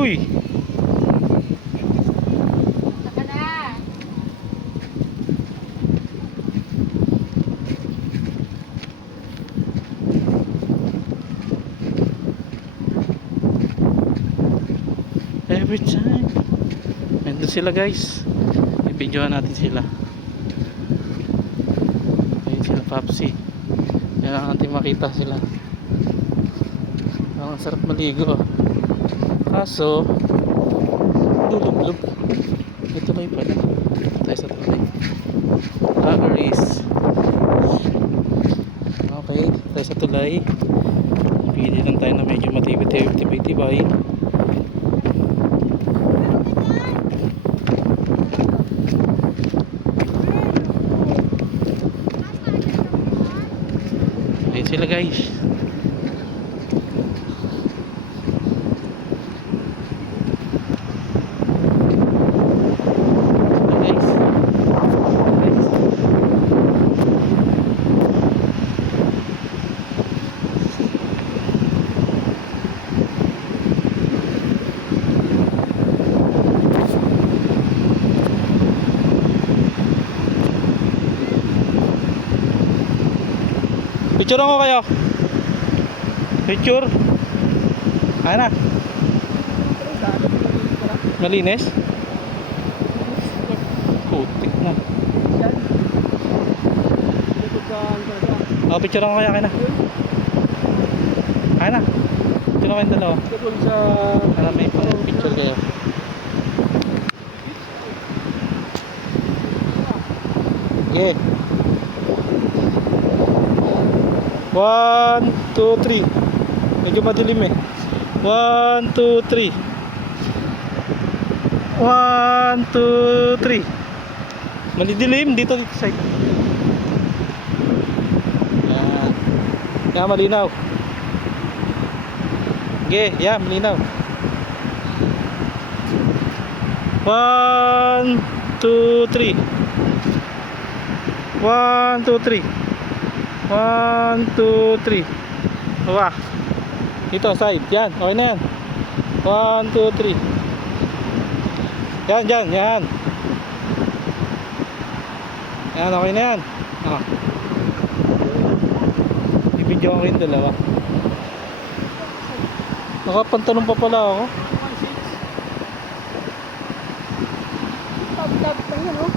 Uy! Saka na. Every time. Nandun sila guys. I-videoan natin sila. Ayun sila Papsi. Kailangan natin makita sila. Ang sarap maligo. Kaso lulublob. Ito na yung pala. Tayo sa tulay. Aris. Okay, tayo sa tulay. Pili lang tayo na medyo matibay-tibay. Ayun sila guys. Picture ko kayo. Picture. Ayan na. Malinis. Putik na. Picture ko kayo. Ayan na. Ayan na. Picture ko kayong dalawa. Para may picture kayo. Okay. 1, 2, 3. Medyo madilim eh. 1, 2, 3. 1, 2, 3. Malidilim dito side. Yan. Yan malinaw. Okay, yan malinaw. 1, 2, 3. 1, 2, 3. 1, 2, 3. Baba. Ito side. Yan. Okay na yan. 1, 2, 3. Yan, yan, yan. Yan, okay na yan. I-video ko yung dalawa. Nakapantalon pa pala ako. Tapos lang yun, oh.